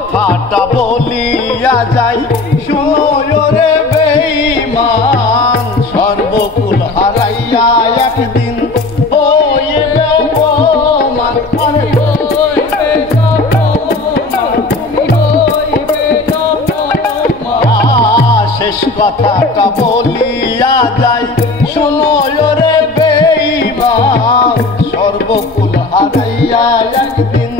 কথাটা বলিয়া যাই শুনো রে বেঈমান সর্বকুল হারাইয়া একদিন হইবে অপমান শেষ কথাটা বলিয়া যাই শুনো রে বেঈমান সর্বকুল হারাইয়া একদিন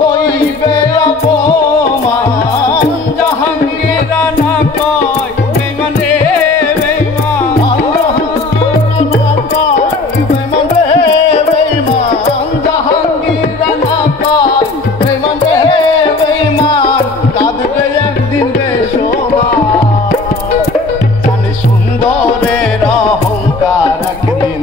হইবে অপমান জাহাঙ্গীর না কয় বেঈমান রে বেঈমান বেঈমান রে বেঈমান জাহাঙ্গীর না কয় বেঈমান রে বেঈমান কাঁদবে একদিন বেশোমান জানে সুন্দরের অহংকার একদিন